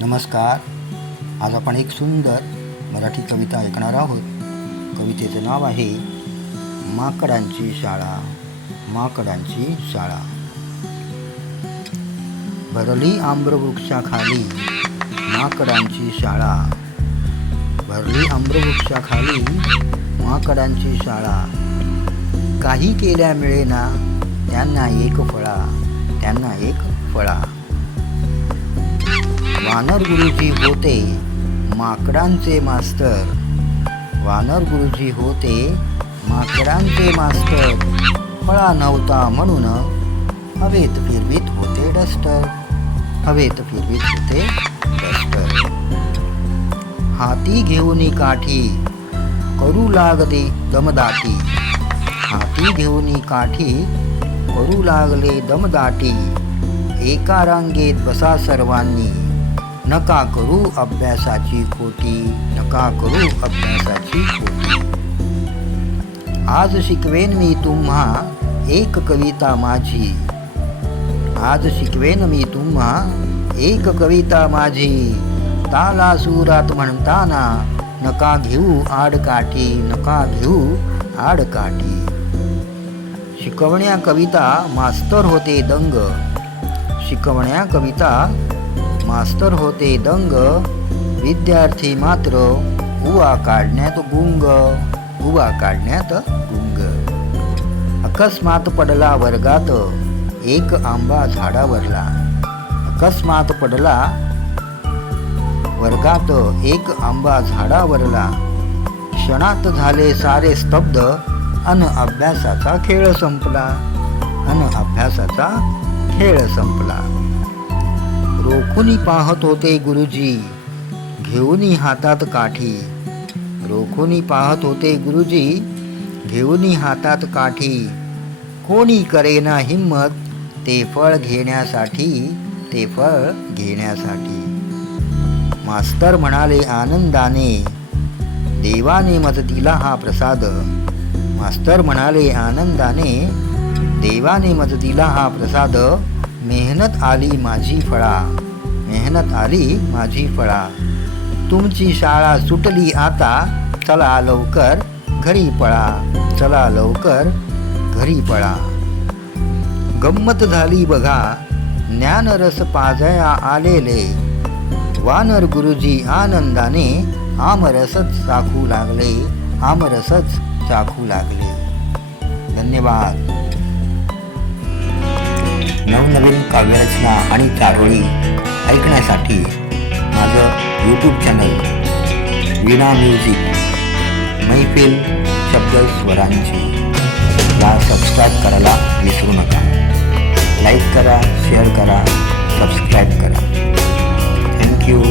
नमस्कार. आज आपण एक सुंदर मराठी कविता ऐकणार आहोत. कवितेचं नाव आहे माकडांची शाळा माकडांची शाळा. भरली आम्रवृक्षाखाली माकडांची शाळा. भरली आम्रवृक्षाखाली माकडांची शाळा. काही केल्या मिळेना त्यांना एक फळा त्यांना एक फळा. वानर गुरुजी होते माकडांचे मास्तर. वानर गुरुजी होते माकडांचे मास्तर. फळा नव्हता म्हणून हवेत फिरवीत होते डस्टर. हवेत फिरवीत होते डस्टर. हाती घेऊन काठी करू लागले दमदाटी. हाती घेऊन काठी करू लागले दमदाटी. एका रांगेत बसा सर्वांनी. नका करू अभ्यासाची खोटी नका करू अभ्यासाची खोटी. आज शिकवेन मी तुम्हा एक कविता माझी. आज शिकवेन मी तुम्हा एक कविता माझी. ताला सुरात म्हणताना नका घेऊ आडकाठी नका घेऊ आडकाठी. शिकवण्या कविता मास्तर होते दंग. शिकवण्या कविता मास्तर होते दंग. विद्यार्थी मात्र उवा काढण्यात गुंग. उवा काढण्यात गुंग. अकस्मात पडला वर्गात एक आंबा झाडावरला. अकस्मात पडला वर्गात एक आंबा झाडावरला. क्षणात झाले सारे स्तब्ध अन अभ्यासाचा खेळ संपला. अन अभ्यासाचा खेळ संपला. रोखुनी पाहत होते गुरुजी. घेऊनी हातात काठी. रोखुनी पाहत होते गुरुजी घेऊनी हातात काठी. कोणी करेना हिम्मत ते फळ घेण्यासाठी ते फळ घेण्यासाठी. मास्तर म्हणाले आनंदाने देवाने मत दिला हा प्रसाद. मास्तर म्हणाले आनंदाने देवाने मत दिला हा प्रसाद. मेहनत आली माझी फळा. मेहनत आली माझी फळा. तुमची शाळा सुटली आता चला लवकर घरी पळा. चला लवकर घरी पळा. गंमत झाली बघा ज्ञानरस पाजया आलेले. वानर गुरुजी आनंदाने आमरसच चाखू लागले आमरसच चाखू लागले. धन्यवाद. नवनवीन काव्यरचना आणि चारोळी ऐकण्यासाठी माझं यूट्यूब चॅनल विना म्युझिक मैफिल शब्द स्वरांची. ला सबस्क्राईब करायला विसरू नका. लाईक करा शेअर करा सबस्क्राईब करा. थँक्यू